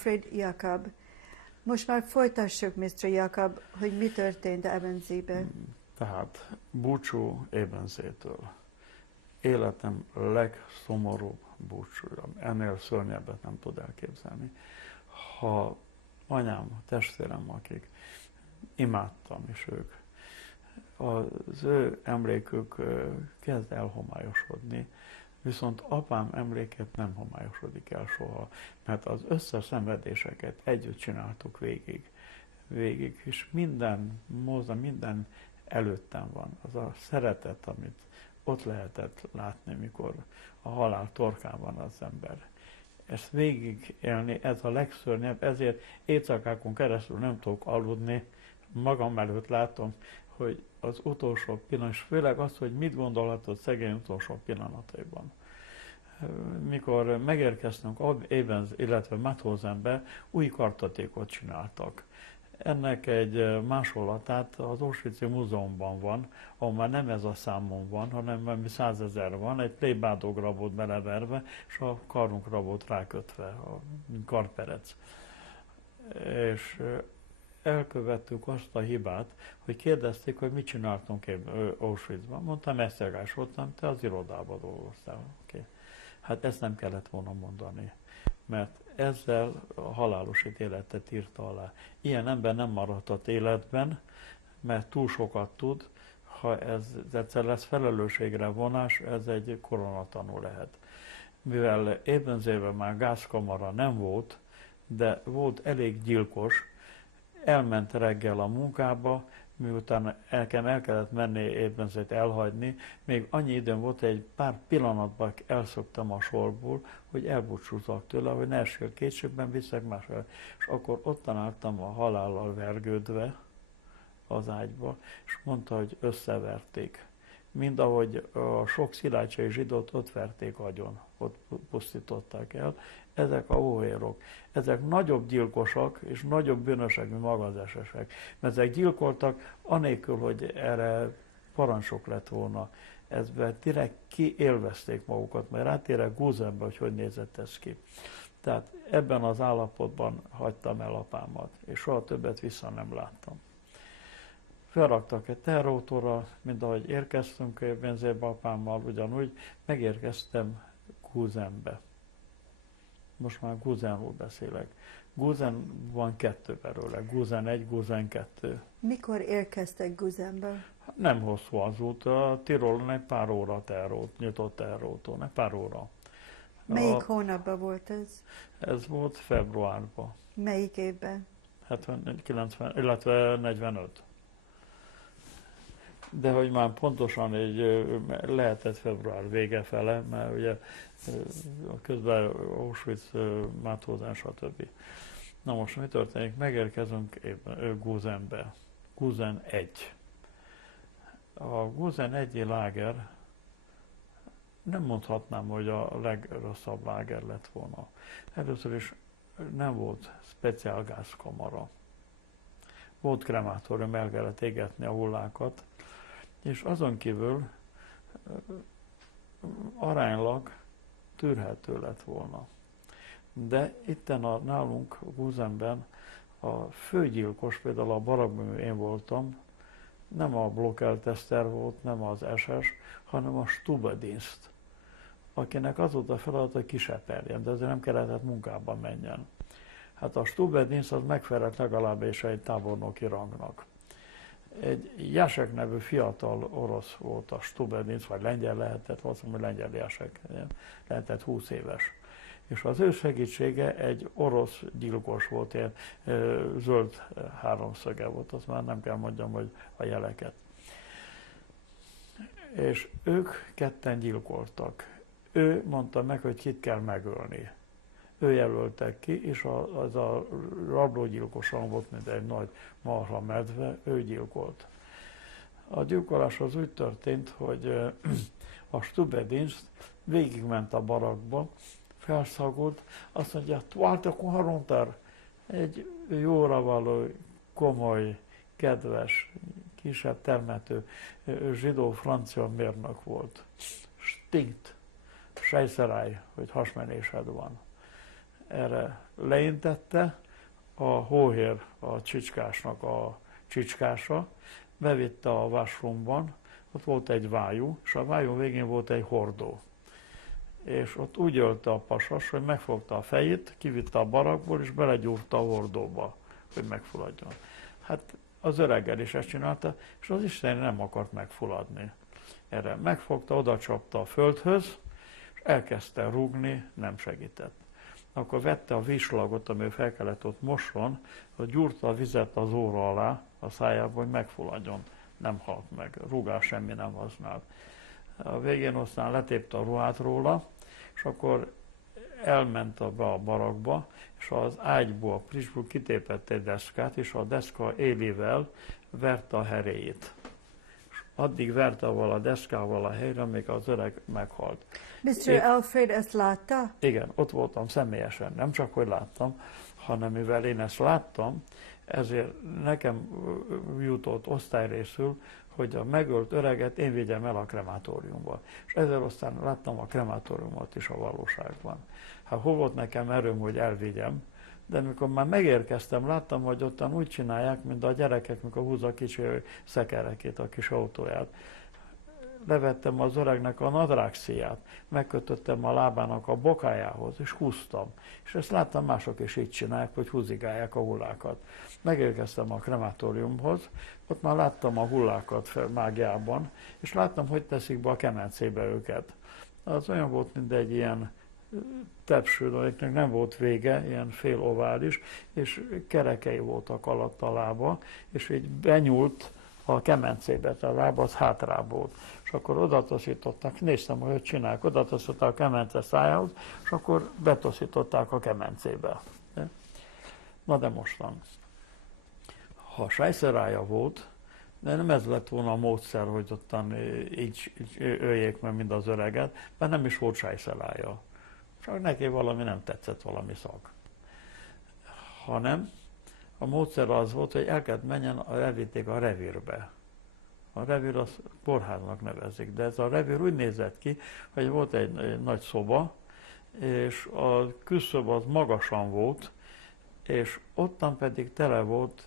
Fred Jakab. Most már folytassuk, Mr. Jakab, hogy mi történt Ebensében. Tehát búcsú Ebensétől. Életem legszomorúbb búcsúja. Ennél szörnyebbet nem tud elképzelni. Ha anyám, testvérem, akik imádtam, és ők, az ő emlékük kezd elhomályosodni, viszont apám emléket nem homályosodik el soha, mert az összes szenvedéseket együtt csináltuk végig, és minden minden előttem van. Az a szeretet, amit ott lehetett látni, mikor a halál torkán van az ember. Ezt végig élni, ez a legszörnyebb, ezért éjszakákon keresztül nem tudok aludni, magam előtt látom, hogy az utolsó pillanat, és főleg az, hogy mit gondolhatod szegény utolsó pillanataiban. Mikor megérkeztünk Ebens, illetve Mautthausenbe, új kartatékot csináltak. Ennek egy másolatát az Auschwitz Múzeumban van, ahol már nem ez a számon van, hanem valami 100 000 van, egy plébádogra volt beleverve, és a karunkra volt rákötve, a karperec. És elkövettük azt a hibát, hogy kérdezték, hogy mit csináltunk Auschwitzban. Mondtam, esztergás voltam, te az irodában dolgoztál. Okay. Hát ezt nem kellett volna mondani, mert ezzel a halálos ítéletet írta alá. Ilyen ember nem maradhat életben, mert túl sokat tud, ha ez egyszer lesz felelősségre vonás, ez egy koronatanú lehet. Mivel Ebensében már gázkamara nem volt, de volt elég gyilkos, elment reggel a munkába, miután nekem el kellett menni Ebensét elhagyni, még annyi időm volt, egy pár pillanatban elszoktam a sorból, hogy elbúcsúztak tőle, hogy ne essél kétségben, viszek másra. És akkor ott találtam a halállal vergődve az ágyba, és mondta, hogy összeverték. Mind ahogy a sok szilágyai zsidót ott verték agyon, ott pusztították el. Ezek a hóhérok, ezek nagyobb gyilkosak és nagyobb bűnösek, mint maga az SS-ek. Mert ezek gyilkoltak, anélkül, hogy erre parancsok lett volna. Ezben direkt kiélvezték magukat, mert rátérek Gusenbe, hogy nézett ez ki. Tehát ebben az állapotban hagytam el apámat, és soha többet vissza nem láttam. Felraktak egy teherautóra, mint ahogy érkeztünk Ebensébe apámmal, ugyanúgy megérkeztem Gusenbe. Most már Gusenról beszélek. Gusen van kettő belőle, Gusen 1, Gusen 2. Mikor érkeztek Gusenbe? Nem hosszú az út, a Tirolon egy pár óra nyitott teherautón, egy pár óra. Melyik hónapban volt ez? Ez volt februárban. Melyik évben? 90, illetve 45. De hogy már pontosan lehetett február vége fele, mert ugye közben Auschwitz, Mauthausen, stb. Na most mi történik? Megérkezünk Gusenbe. Gusen 1. A Gusen 1-i láger nem mondhatnám, hogy a legrosszabb láger lett volna. Először is nem volt speciál gázkamara. Volt kremátorium, el kellett égetni a hullákat, és azon kívül aránylag tűrhető lett volna. De itten nálunk Gusenben a főgyilkos, például a barakban én voltam, nem a blokkeltester volt, nem az SS, hanem a Stubedienst, akinek az volt a feladat, hogy kiseperjen, de azért nem kellett munkába menjen. Hát a Stubedienst az megfelelt legalább és egy tábornoki rangnak. Egy Jacek nevű fiatal orosz volt a Stubedienst, vagy lengyel lehetett, valószínűleg lengyel Jacek, lehetett 20 éves. És az ő segítsége egy orosz gyilkos volt, ilyen zöld háromszöge volt, azt már nem kell mondjam, hogy a jeleket. És ők ketten gyilkoltak. Ő mondta meg, hogy kit kell megölni. Ő jelöltek ki, és az a rablógyilkosan volt, mint egy nagy marha medve, ő gyilkolt. A gyilkolás az úgy történt, hogy a Stubedienst végigment a barakba, felszagult, azt mondja, váltak haruntar, egy jóra való, komoly, kedves, kisebb termető zsidó-francia mérnök volt. Stinkt, sejszeráj, hogy hasmenésed van. Erre leintette a hóhér a csicskásnak a csicskása, bevitte a washroomban, ott volt egy vájú, és a vájú végén volt egy hordó. És ott úgy ölte a pasas, hogy megfogta a fejét, kivitte a barakból, és belegyúrta a hordóba, hogy megfulladjon. Hát az öreggel is ezt csinálta, és az Isten nem akart megfulladni. Erre megfogta, odacsapta a földhöz, és elkezdte rúgni, nem segített. Akkor vette a vízslagot, ami fel kellett ott mosson, hogy gyúrta a vizet az óra alá, a szájába, hogy megfulladjon. Nem halt meg, rúgás semmi nem használt. A végén aztán letépte a ruhát róla, és akkor elment be a barakba, és az ágyból, a prisból kitépett egy deszkát, és a deszka élével verte a heréjét. És addig verte a deszkával a helyre, amíg az öreg meghalt. Mr. Alfred ezt látta? Igen, ott voltam személyesen, nem csak hogy láttam, hanem mivel én ezt láttam, ezért nekem jutott osztályrészül, hogy a megölt öreget én vigyem el a krematóriumba. És ezzel aztán láttam a krematóriumot is a valóságban. Hát hol volt nekem erőm, hogy elvigyem, de mikor már megérkeztem, láttam, hogy ottan úgy csinálják, mint a gyerekek, mikor húz a kicsi szekerekét, a kis autóját. Levettem az öregnek a nadrágszíját, megkötöttem a lábának a bokájához, és húztam. És ezt láttam, mások is így csinálják, hogy húzigálják a hullákat. Megérkeztem a krematóriumhoz, ott már láttam a hullákat mágiában, és láttam, hogy teszik be a kemencébe őket. Az olyan volt, mint egy ilyen tepső, amiknek nem volt vége, ilyen félovális, és kerekei voltak alatt a lába, és így benyúlt a kemencébe, a lába az hátrább volt. És akkor odataszították, néztem, hogy csinálják, odataszították a kemence szájához, és akkor betaszították a kemencébe. Na de mostan. Ha sajszerája volt, de nem ez lett volna a módszer, hogy ottan így öljék meg mind az öreget, mert nem is volt sajszerája. Csak neki valami nem tetszett, valami szag. Hanem a módszer az volt, hogy el kellett menjen, elvitték a revírbe. A revír az kórháznak nevezik, de ez a revír úgy nézett ki, hogy volt egy nagy szoba, és a küszöb az magasan volt, és ottan pedig tele volt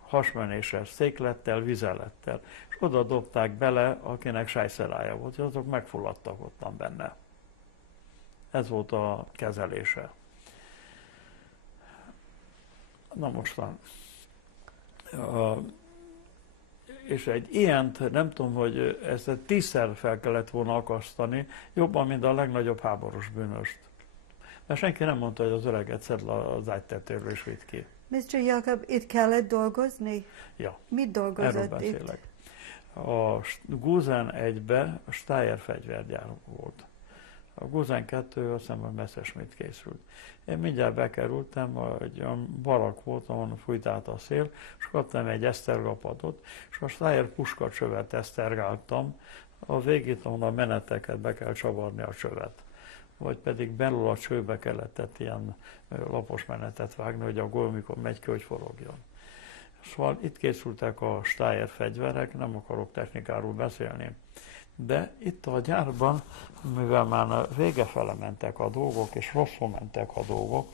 hasmenéses széklettel, vizelettel, és oda dobták bele, akinek sajszerája volt, hogy azok megfulladtak ottan benne. Ez volt a kezelése. Na mostan, és egy ilyent, nem tudom, hogy ezt 10-szer fel kellett volna akasztani, jobban, mint a legnagyobb háborús bűnöst. Mert senki nem mondta, hogy az öreget szedd az ágytetőről és vidd ki. Mr. Jakab, itt kellett dolgozni? Ja. Mit dolgozott Erről beszélek. A Gusen 1-be a Steyr fegyvergyár volt. A Gusen 2 azt hiszem, a Messerschmitt készült. Én mindjárt bekerültem, egy olyan barak volt, ahol fújt át a szél, és kaptam egy esztergapadot, és a Steyr puskacsövet esztergáltam, a végét, ahol a meneteket be kell csavarni a csövet. Vagy pedig belül a csőbe kellett ilyen lapos menetet vágni, hogy a gól, mikor megy ki, hogy forogjon. Szóval itt készültek a Steyr fegyverek, nem akarok technikáról beszélni. De itt a gyárban, mivel már vége mentek a dolgok, és rosszul mentek a dolgok,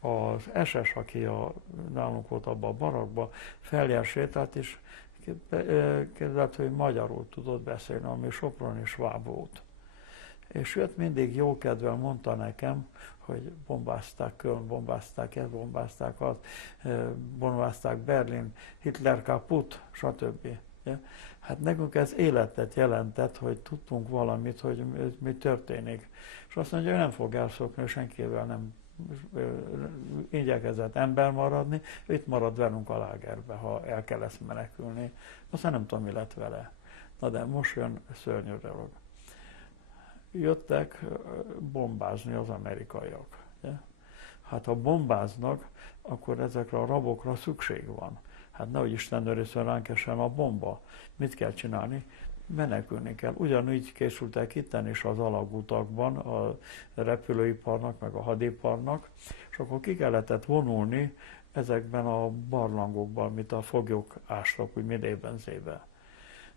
az SS, aki nálunk volt abban a barakban, feljár sétált, és kérdezett, hogy magyarul tudott beszélni, ami Sopron és Sváb volt. És őt mindig jókedvel mondta nekem, hogy bombázták Köln, bombázták ezt, bombázták azt, bombázták Berlin, Hitler kaput, stb. Hát nekünk ez életet jelentett, hogy tudtunk valamit, hogy mi történik. És azt mondja, hogy nem fog elszokni, senkivel nem igyekezett ember maradni, itt marad velünk a lágerbe, ha el kell ezt menekülni. Aztán nem tudom, mi lett vele. Na de most jön szörnyű dolog. Jöttek bombázni az amerikaiak. Ugye? Hát ha bombáznak, akkor ezekre a rabokra szükség van. Hát nehogy Isten őrizzen ránk essen a bomba. Mit kell csinálni? Menekülni kell. Ugyanúgy készültek itten is az alagutakban, a repülőiparnak, meg a hadiparnak, és akkor ki kellett vonulni ezekben a barlangokban, amit a foglyok ástak, úgy mindében zébe.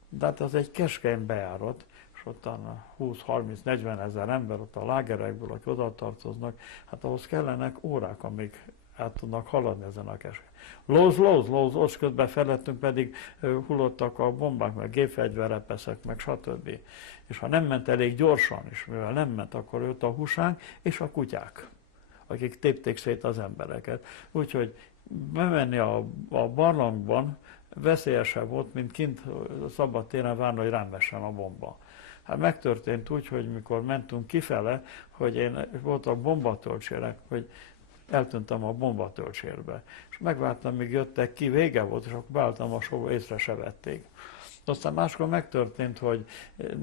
De hát az egy keskeny bejárat, és és ottan 20-30-40 ezer ember ott a lágerekből, akik oda tartoznak, hát ahhoz kellenek órák, amíg át tudnak haladni ezen a keskeny. Lóz, közben felettünk pedig hullottak a bombák, meg gépfegyverrepeszek, meg stb. És ha nem ment elég gyorsan, és mivel nem ment, akkor jött a húsánk és a kutyák, akik tépték szét az embereket. Úgyhogy bemenni a barlangban veszélyesebb volt, mint kint szabad téren várni, hogy rám vessen a bomba. Hát megtörtént úgy, hogy mikor mentünk kifele, hogy én voltak bombatöltsérek, hogy eltűntem a bombatöltsérbe. És megvártam, míg jöttek ki, vége volt, és akkor beálltam a sorba, észre se vették. Aztán máskor megtörtént, hogy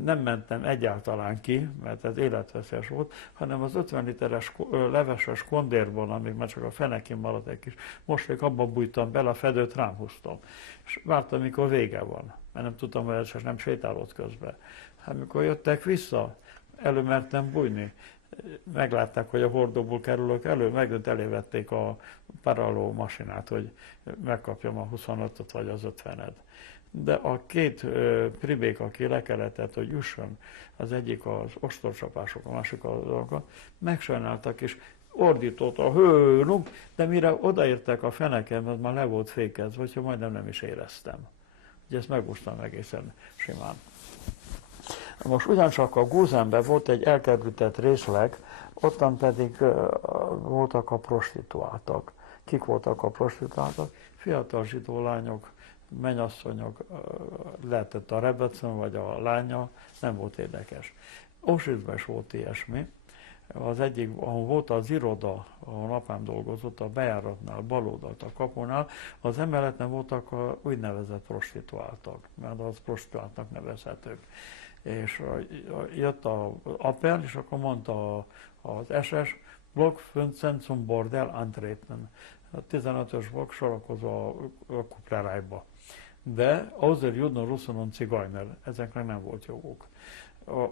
nem mentem egyáltalán ki, mert ez életveszélyes volt, hanem az 50 literes leveses kondérban, amíg már csak a fenekin maradt egy kis moslék, abba bújtam bele, a fedőt rám húztam. És vártam, mikor vége van, mert nem tudtam, hogy ez nem sétálott közben. Hát mikor jöttek vissza, előmertem bújni. Meglátták, hogy a hordóból kerülök elő, megint elévették a paraló masinát, hogy megkapjam a 25-öt vagy az 50-et. De a két pribék, aki lekeletett, hogy jusson, az egyik az ostorcsapások, a másik az dolgokat, megsajnáltak, és ordított a hőnuk, de mire odaértek a fenekem, az már le volt fékezve, úgyhogy majdnem nem is éreztem. Ugye ezt megúsztam egészen simán. Most ugyancsak a Gusenben volt egy elkerültett részleg, ottan pedig voltak a prostituáltak. Kik voltak a prostituáltak? Fiatal zsidó lányok, mennyasszonyok, lehetett a rebecen vagy a lánya, nem volt érdekes. Auschwitzban is volt ilyesmi. Az egyik, ahol volt az iroda, ahol apám dolgozott, a bejáratnál, bal oldalt, a kapunál, az emeleten voltak a úgynevezett prostituáltak, mert az prostituáltnak nevezhetők. És jött az appell, és akkor mondta az SS, Block 15 zum Bordell antreten. A 15-ös blokk sorakozó a Kuplerájba. De außer Juden, Russen und Zigeuner, ezeknek nem volt joguk.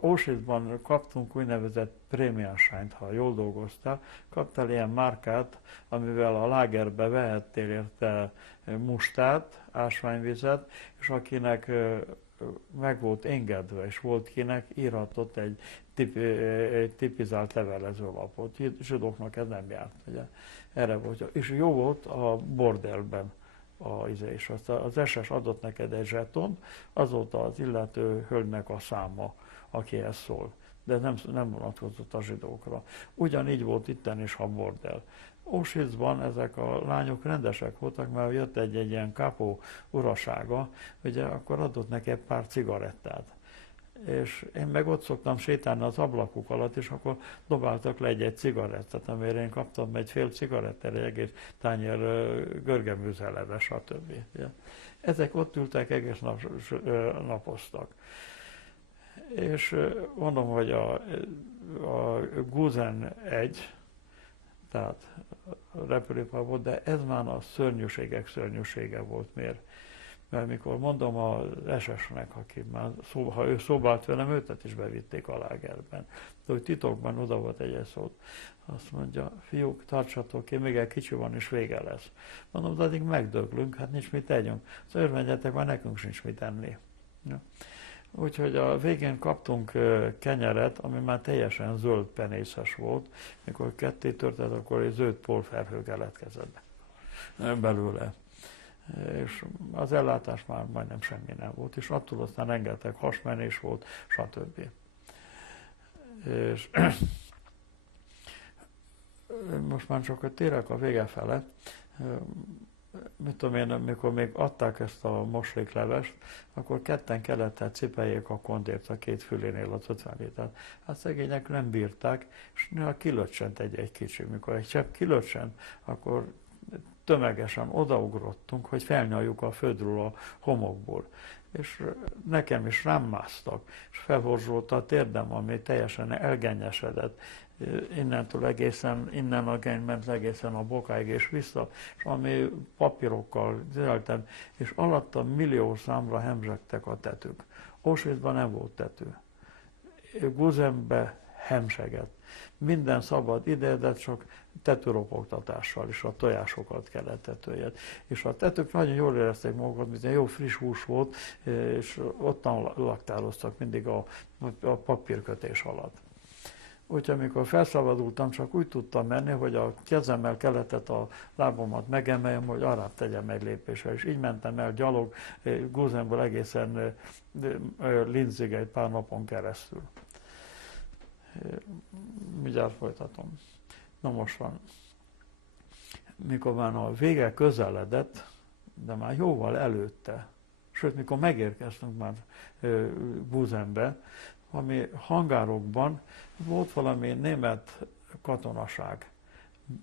Auschwitzban kaptunk úgynevezett prémiánsányt, ha jól dolgoztál, kaptál ilyen márkát, amivel a lágerbe vehettél érte mustát, ásványvizet, és akinek meg volt engedve, és volt kinek írhatott egy tipizált levelezőlapot. Zsidóknak ez nem járt, ugye. Erre volt. És jó volt a bordellben és az SS adott neked egy zsetont, az volt az illető hölgynek a száma, akihez szól. De nem vonatkozott a zsidókra. Ugyanígy volt itten is a bordell. Auschwitzban ezek a lányok rendesek voltak, mert jött egy ilyen kápó urasága, ugye akkor adott neki egy pár cigarettát. És én meg ott szoktam sétálni az ablakuk alatt, és akkor dobáltak le egy cigarettát, amire én kaptam egy fél cigarettára, egy egész tányér görgeműzeleve, stb. Ezek ott ültek, egész nap napoztak. És mondom, hogy a Gusen 1, tehát repülőpár volt, de ez már a szörnyűségek szörnyűsége volt. Miért? Mert mikor mondom az SS-nek, aki már ha ő szobált velem, őtet is bevitték a lágerben. De hogy titokban oda volt egy szót. Azt mondja, fiúk, tartsatok ki, még egy kicsi van, és vége lesz. Mondom, de addig megdöglünk, hát nincs mit tegyünk. Szóval örvendjetek, már nekünk sincs mit enni. Ja. Úgyhogy a végén kaptunk kenyeret, ami már teljesen zöld penészes volt. Mikor ketté törtet, akkor egy zöld porfelhő keletkezett belőle. És az ellátás már majdnem semmi nem volt, és attól aztán rengeteg hasmenés volt, stb. És most már csak térek a vége fele, mit tudom én, amikor még adták ezt a mosléklevest, akkor ketten kellett cipeljék a kondért a két fülénél az 50 litert. Hát szegények nem bírták, és néha kilöccsent egy kicsi. Mikor egy csepp kilöccsent, akkor tömegesen odaugrottunk, hogy felnyaljuk a földről a homokból. És nekem is rám másztak, és felhorzsolta a térdem, ami teljesen elgennyesedett. Innentől egészen, innen a genny ment egészen a bokáig és vissza, és ami papírokkal zéltem, és alatta millió számra hemzsegtek a tetők. Auschwitzban nem volt tető. Gusenbe hemzsegett. Minden szabad ide, de csak tetőropogtatással, és a tojásokat kellett tetőjét. És a tetők nagyon jól érezték magukat, mint egy jó friss hús volt, és ottan laktároztak mindig a papírkötés alatt. Úgyhogy amikor felszabadultam, csak úgy tudtam menni, hogy a kezemmel kellett a lábamat megemeljem, hogy arrább tegyem egy lépésre. És így mentem el gyalog Gusenból egészen Linzig egy pár napon keresztül. Mindjárt folytatom. Na most van. Mikor már a vége közeledett, de már jóval előtte, sőt, mikor megérkeztünk már Gusenbe, ami hangárokban volt valami német katonaság,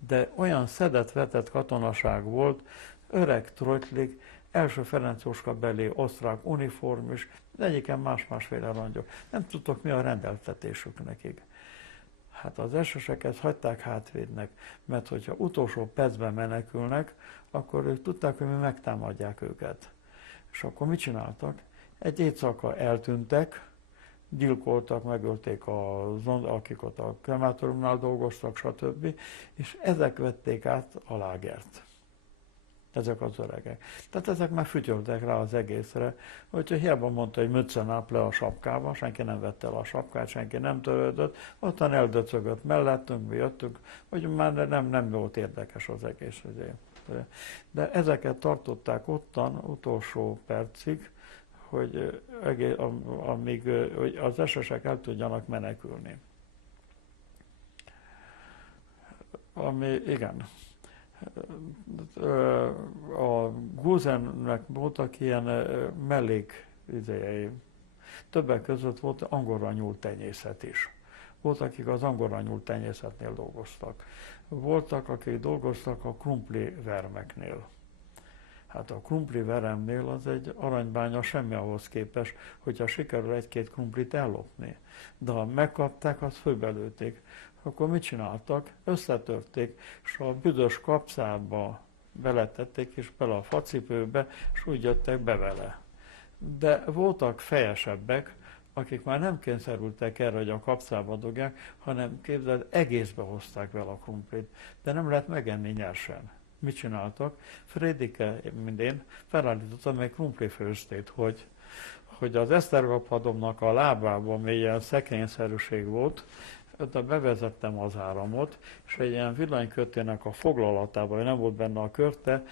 de olyan szedett-vetett katonaság volt, öreg trojtlik, első Ferenc Jóska belé osztrák uniform is, de egyiken más-másféle rongyok. Nem tudtok, mi a rendeltetésük nekik. Hát az SS-eket hagyták hátvédnek, mert hogyha utolsó percben menekülnek, akkor ők tudták, hogy mi megtámadják őket. És akkor mit csináltak? Egy éjszaka eltűntek, gyilkoltak, megölték akik ott a kremátoriumnál dolgoztak, stb. És ezek vették át a lágert. Ezek az öregek. Tehát ezek már fütyöltek rá az egészre, hogyha hiába mondta, hogy Mützen áp le a sapkába, senki nem vette el a sapkát, senki nem törődött, ottan eldöcögött mellettünk, mi jöttünk, hogy már nem volt érdekes az egész. De ezeket tartották ottan utolsó percig, hogy amíg az SS-ek el tudjanak menekülni. Ami, igen. A Gusennek voltak ilyen mellék idejei. Többek között volt angolanyúl tenyészet is. Voltak, akik az angolanyúl tenyészetnél dolgoztak. Voltak, akik dolgoztak a krumpli vermeknél. Hát a krumpli veremnél az egy aranybánya, semmi ahhoz képest, hogyha sikerül egy-két krumplit ellopni. De ha megkapták, azt főbelőtték. Akkor mit csináltak? Összetörték, és a büdös kapszába beletették, és bele a facipőbe, és úgy jöttek be vele. De voltak fejesebbek, akik már nem kényszerültek erre, hogy a kapszába dugják, hanem képzeld, egészbe hozták vele a krumplit, de nem lehet megenni nyersen. Mit csináltak? Frédike, mint én, felállítottam egy krumplifőztét, hogy az esztergapadomnak a lábában még ilyen szekrényszerűség volt, oda bevezettem az áramot, és egy ilyen villanykötőnek a foglalatába, hogy nem volt benne a körte,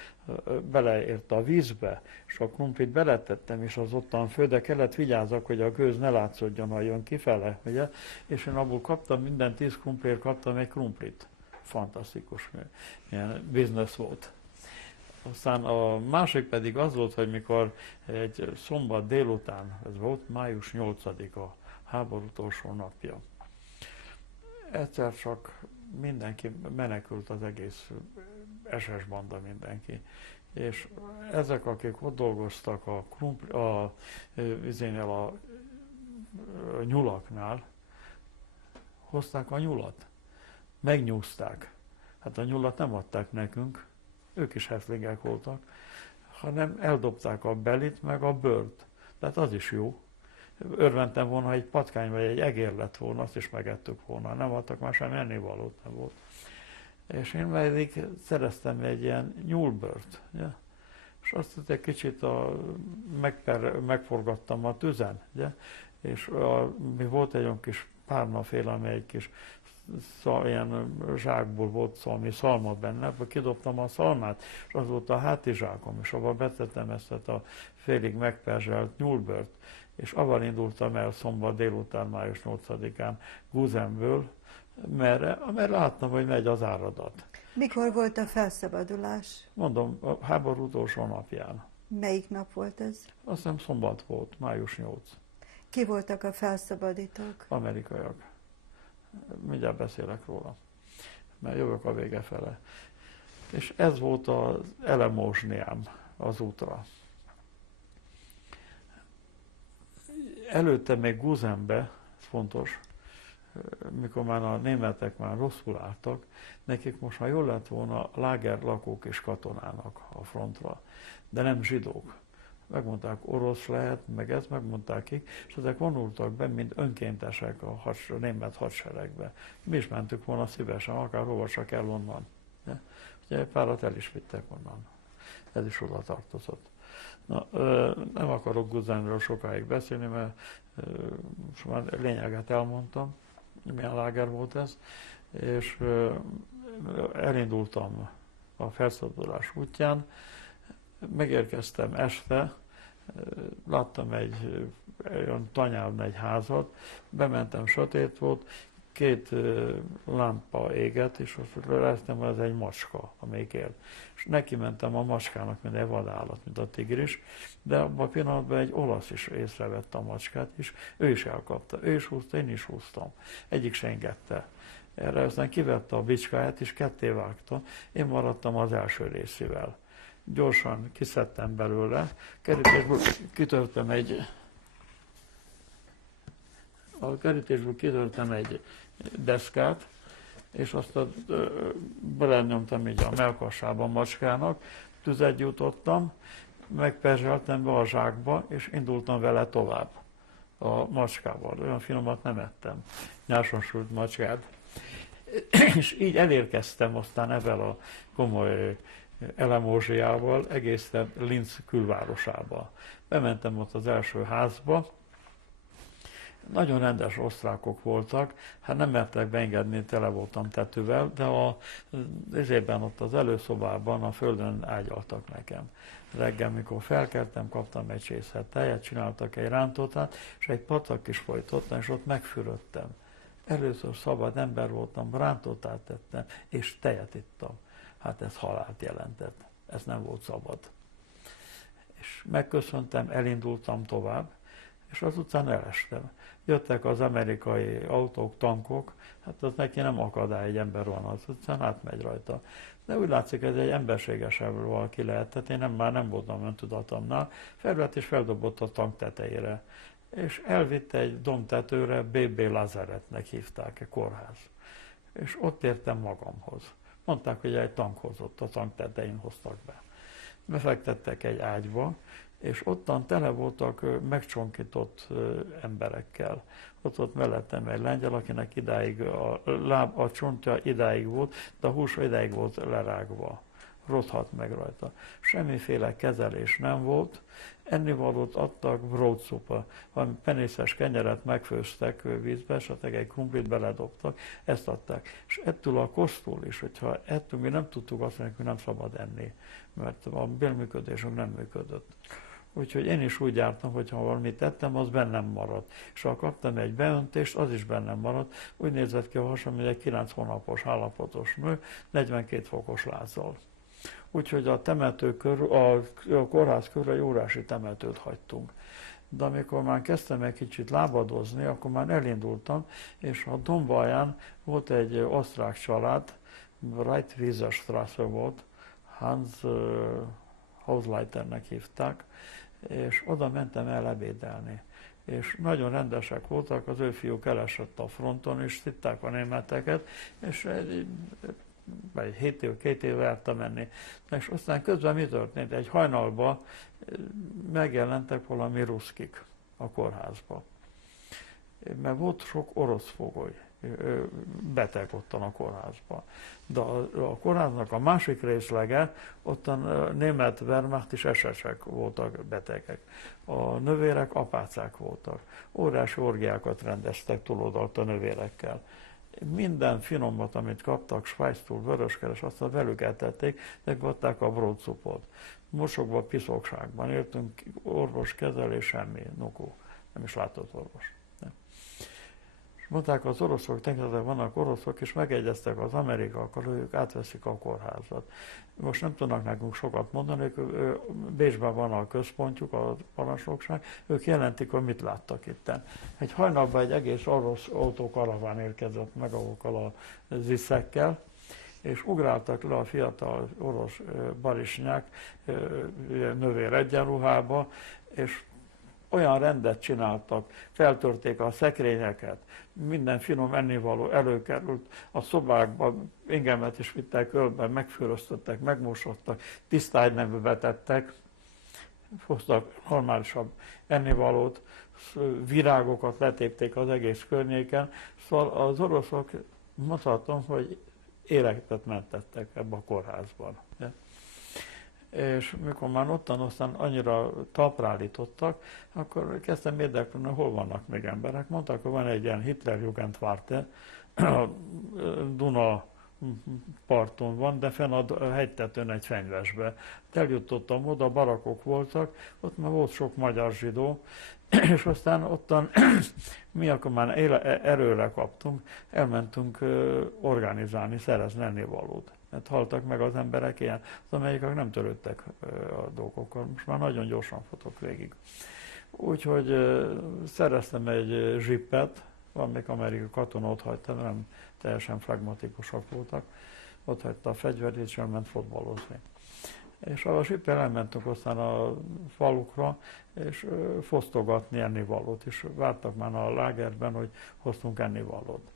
beleért a vízbe, és a krumplit beletettem, és az ottan fő, de kellett vigyázzak, hogy a gőz ne látszódjon, ha jön kifele, ugye? És én abból kaptam, minden 10 krumplért kaptam egy krumplit. Fantasztikus, ilyen biznisz volt. Aztán a másik pedig az volt, hogy mikor egy szombat délután, ez volt május 8-a, háború utolsó napja, egyszer csak mindenki menekült, az egész SS banda mindenki. És ezek, akik ott dolgoztak a nyulaknál, hozták a nyulat. Megnyúzták. Hát a nyulat nem adták nekünk, ők is heflingek voltak, hanem eldobták a belit, meg a bőrt. Tehát az is jó. Örventem volna, ha egy patkány vagy egy egér lett volna, azt is megettük volna. Nem adtak már semmi ennivalót, nem volt. És én pedig szereztem egy ilyen nyúlbőrt. Ugye? És azt egy kicsit megforgattam a tüzen. Ugye? És mi volt egy olyan kis párnaféle, ami egy kis ilyen zsákból volt valami szalma benne, akkor kidobtam a szalmát, és az volt a hátizsákom, és abba betettem ezt a félig megperzselt nyúlbőrt, és avval indultam el szombat délután, május 8-án Gusenből, mert láttam, hogy megy az áradat. Mikor volt a felszabadulás? Mondom, a háború utolsó napján. Melyik nap volt ez? Azt hiszem szombat volt, május 8. Ki voltak a felszabadítók? Amerikaiak. Mindjárt beszélek róla, mert jövök a vége fele. És ez volt az elemózsniám az útra. Előtte még Gusenbe, ez fontos, mikor már a németek már rosszul álltak, nekik most már jól lett volna lágerlakók és katonának a frontra, de nem zsidók. megmondták, orosz lehet, meg ezt megmondták ki, és ezek vonultak be, mint önkéntesek a német hadseregbe. Mi is mentük volna szívesen, akár hova se kell onnan. De ugye párat el is vittek onnan. Ez is oda tartozott. Na, nem akarok Guzánról sokáig beszélni, mert most már lényeget elmondtam, milyen láger volt ez, és elindultam a felszabadulás útján, megérkeztem este, láttam egy olyan tanyában egy házat, bementem, sötét volt, 2 lámpa égett, és azt láttam, hogy ez egy macska, amelyik élt. És neki mentem a macskának, mint egy vadállat, mint a tigris, de abban a pillanatban egy olasz is észrevette a macskát, és ő is elkapta. Ő is húzta, én is húztam. Egyik se engedte. Erre aztán kivette a bicskáját, és ketté vágta. Én maradtam az első részével. Gyorsan kiszedtem belőle, kerítésből kitörtem egy deszkát, és azt belenyomtam így a mellkasába a macskának, tüzet gyújtottam, megperzseltem be a zsákba, és indultam vele tovább a macskával. Olyan finomat nem ettem, nyáson sült macskát. És így elérkeztem aztán ezzel a komoly elemózsiával egészen Linz külvárosába. Bementem ott az első házba, nagyon rendes osztrákok voltak, hát nem mertek beengedni, tele voltam tetővel, de ezében ott az előszobában a földön ágyaltak nekem. Reggel, mikor felkeltem, kaptam egy csészet tejet, csináltak egy rántótát, és egy patak is folyt ott, és ott megfürödtem. Először szabad ember voltam, rántótát tettem, és tejet ittam. Hát ez halált jelentett, ez nem volt szabad. És megköszöntem, elindultam tovább, és azután elestem. Jöttek az amerikai autók, tankok, hát az neki nem akadály, egy ember van az utcán, átmegy rajta. De úgy látszik, ez egy emberségesebb valaki lehetett, én már nem voltam öntudatomnál, felvett és feldobott a tank tetejére. És elvitte egy domtetőre, BB Lazaretnek hívták, egy kórház. És ott értem magamhoz. Mondták, hogy egy tank hozott, a tank tetején hoztak be. Befektettek egy ágyba, és ottan tele voltak megcsonkított emberekkel. Ott volt mellettem egy lengyel, akinek idáig a csontja idáig volt, de a hús idáig volt lerágva. Rothadt meg rajta. Semmiféle kezelés nem volt. Ennivalót adtak, bródszupa, valami penészes kenyeret megfőztek vízbe, esetleg egy krumplit beledobtak, ezt adták. És ettől a kosztól is, hogyha ettől mi nem tudtuk azt mondani, hogy nem szabad enni, mert a bélműködésünk nem működött. Úgyhogy én is úgy jártam, hogy ha valamit tettem, az bennem maradt. És ha kaptam egy beöntést, az is bennem maradt. Úgy nézett ki a hasam, hogy egy 9 hónapos állapotos nő, 42 fokos lázzal. Úgyhogy a kórház körül egy órási temetőt hagytunk. De amikor már kezdtem egy kicsit lábadozni, akkor már elindultam, és a dombalján volt egy osztrák család, Reitwieserstraße volt, Hans Hausleiternek hívták, és oda mentem el ebédelni. És nagyon rendesek voltak, az ő fiúk elesett a fronton, és szitták a németeket, és egy 2 éve jártam menni. És aztán közben mi történt? Egy hajnalban megjelentek valami ruszkik a kórházba. Mert volt sok orosz fogoly, beteg ottan a kórházban. De a kórháznak a másik részlege, ottan német Wehrmacht és SS-ek voltak betegek. A nővérek apácák voltak. Óriási orgiákat rendeztek túloldalt a nővérekkel. Minden finomat, amit kaptak, Svájctól, Vöröskeres, azt velük etették, megadták a bródszupot. Mosokban, piszokságban éltünk, orvos kezelés, semmi, nokó. Nem is látott orvos. Nem. És mondták az oroszok, tekintetben vannak oroszok, és megegyeztek az amerikaiakkal, hogy ők átveszik a kórházat. Most nem tudnak nekünk sokat mondani, Bécsben van a központjuk, a parancsnokság, ők jelentik, hogy mit láttak itten. Egy hajnalban egy egész orosz autókaraván érkezett meg azokkal a ziszekkel, és ugráltak le a fiatal orosz barisnyák nővér egyenruhába, és olyan rendet csináltak, feltörték a szekrényeket, minden finom ennivaló előkerült a szobákba, engemet is vittek ölbe, megfüröztöttek, megmosottak, tisztágynembe betettek. hoztak normálisabb ennivalót, virágokat letépték az egész környéken, szóval az oroszok, mondhatom, hogy életet mentettek ebbe a kórházban. És mikor már ottan aztán annyira talpra állítottak, akkor kezdtem érdeklődni, hol vannak még emberek. Mondták, hogy van egy ilyen Hitlerjugendwarte, a Duna parton van, de fenn a hegytetőn egy fenyvesbe. Eljutottam oda, barakok voltak, ott már volt sok magyar zsidó, és aztán ottan mi akkor már erőre kaptunk, elmentünk organizálni, szerezni ennivalót. Mert haltak meg az emberek ilyen, az amerikaiak nem törődtek a dolgokkal. Most már nagyon gyorsan futok végig. Úgyhogy szereztem egy zsippet, valamelyik amerikai katona ott hagyta, nem teljesen flegmatikusak voltak. Ott hagyta a fegyverét, és elment fotballozni. És a zsippel elmentünk aztán a falukra, és fosztogatni ennivalót, és vártak már a lágerben, hogy hoztunk ennivalót.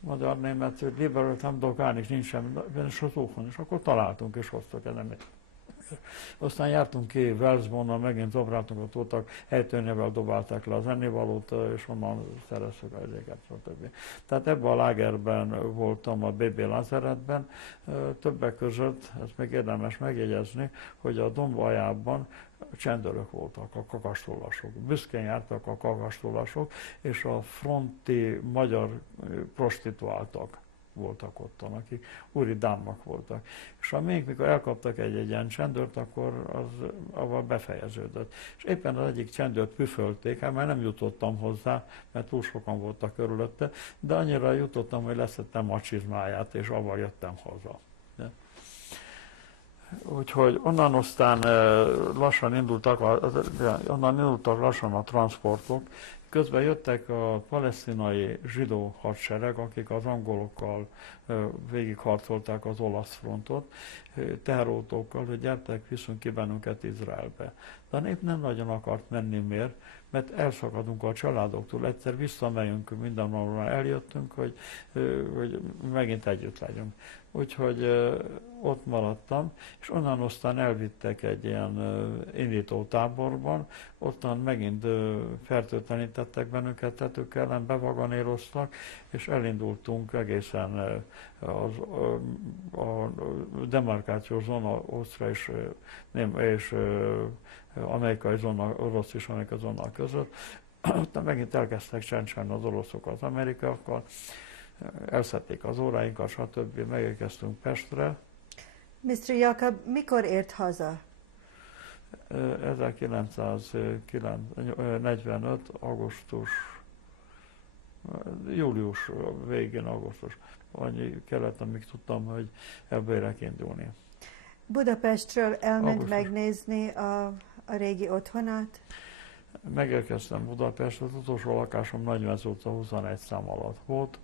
Magyar német, hogy liberált nem dolgálni, nincsen, és az óhon, és akkor találtunk, és hoztak ennemét. Aztán jártunk ki Velszbonnal, megint dobráltunk, ott voltak, helytörnyevel dobálták le az ennivalót, és onnan szereztük a egyeket, stb. Tehát ebben a lágerben voltam, a BB Lazaretben, többek között, ezt még érdemes megjegyezni, hogy a domb aljában csendőrök voltak, a kakastollasok. Büszkén jártak a kakastollasok, és a fronti magyar prostituáltak voltak ottan, akik úri dámok voltak. És mikor elkaptak egy ilyen csendőrt, akkor az avval befejeződött. És éppen az egyik csendőrt püfölték, hát már nem jutottam hozzá, mert túl sokan voltak körülötte, de annyira jutottam, hogy leszettem a csizmáját, és avval jöttem haza. De. Úgyhogy onnan aztán lassan indultak a transportok, közben jöttek a palesztinai zsidó hadsereg, akik az angolokkal végigharcolták az olasz frontot, teherautókkal, hogy gyertek, viszünk ki bennünket Izraelbe. De a nép nem nagyon akart menni, miért? Mert elszakadunk a családoktól, egyszer visszamegyünk, mindenhol eljöttünk, hogy megint együtt legyünk. Úgyhogy ott maradtam, és onnan aztán elvittek egy ilyen indító táborban, ottan megint fertőtlenítettek bennünket, tetők ellen bevagonéroztak, és elindultunk egészen a demarkációs zóna Ausztria és amerikai zóna, orosz és amerikai zóna között. Ott megint elkezdtek csencsenni az oroszok az amerikaiakkal, elszedték az óráinkat, stb. Megérkeztünk Pestre. Mr. Jakab, mikor ért haza? 1945. Július végén, augusztus. Annyi kellett, amíg tudtam, hogy ebből érek indulni. Budapestről elment megnézni a régi otthonát? Megérkeztem Budapestre, az utolsó lakásom Nagymez utca 21 szám alatt volt.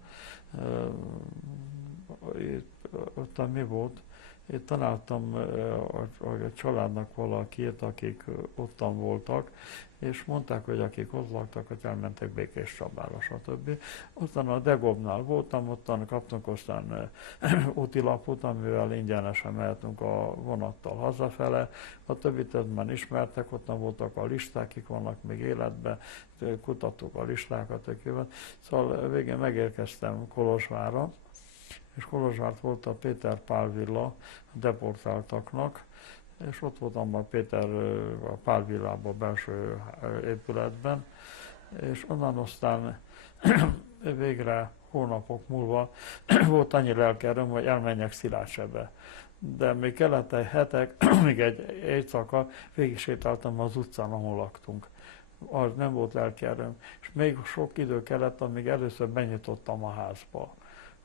Ott mi volt? Itt találtam a családnak valakit, akik ottan voltak, és mondták, hogy akik ott laktak, hogy elmentek Békés Csabára, stb. Aztán a Degobnál voltam, ottan kaptunk aztán útilapot, amivel ingyenesen mehetünk a vonattal hazafele. A többit már ismertek, ottan voltak a listák, akik vannak még életben, kutattuk a listákat, szóval végén megérkeztem Kolozsvárra, és Kolozsvárt volt a Péter Pál villa a deportáltaknak, és ott voltam a Péter a Pál villában, a belső épületben, és onnan aztán végre hónapok múlva volt annyi lelkerőm, hogy elmenjek Szilágysebe. De még kellett egy hetek, még egy éjszaka végig sétáltam az utcán, ahol laktunk. Az nem volt lelkerőm, és még sok idő kellett, amíg először benyitottam a házba.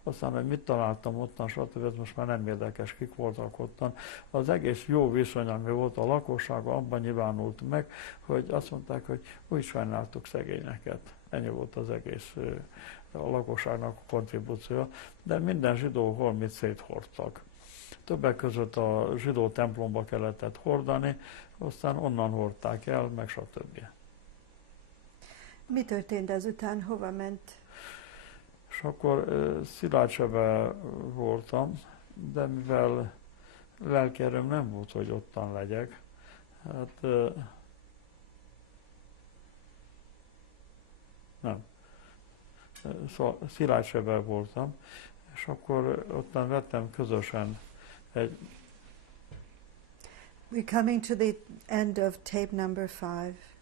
Aztán, hogy mit találtam ottan, stb. Ez most már nem érdekes, kik voltak ottan. Az egész jó viszony, ami volt a lakossága, abban nyilvánult meg, hogy azt mondták, hogy úgy sajnáltuk szegényeket. Ennyi volt az egész a lakosságnak a kontribúciója, de minden zsidó holmit széthordtak. Többek között a zsidó templomba kellett hordani, aztán onnan hordták el, meg stb. Mi történt ezután? Hova ment? És akkor Szilágysebe voltam, de mivel lelkierőm nem volt, hogy ottan legyek, hát Nem. Szóval Szilágyseben voltam, és akkor ottan vettem közösen egy, We're coming to the end of tape number 5.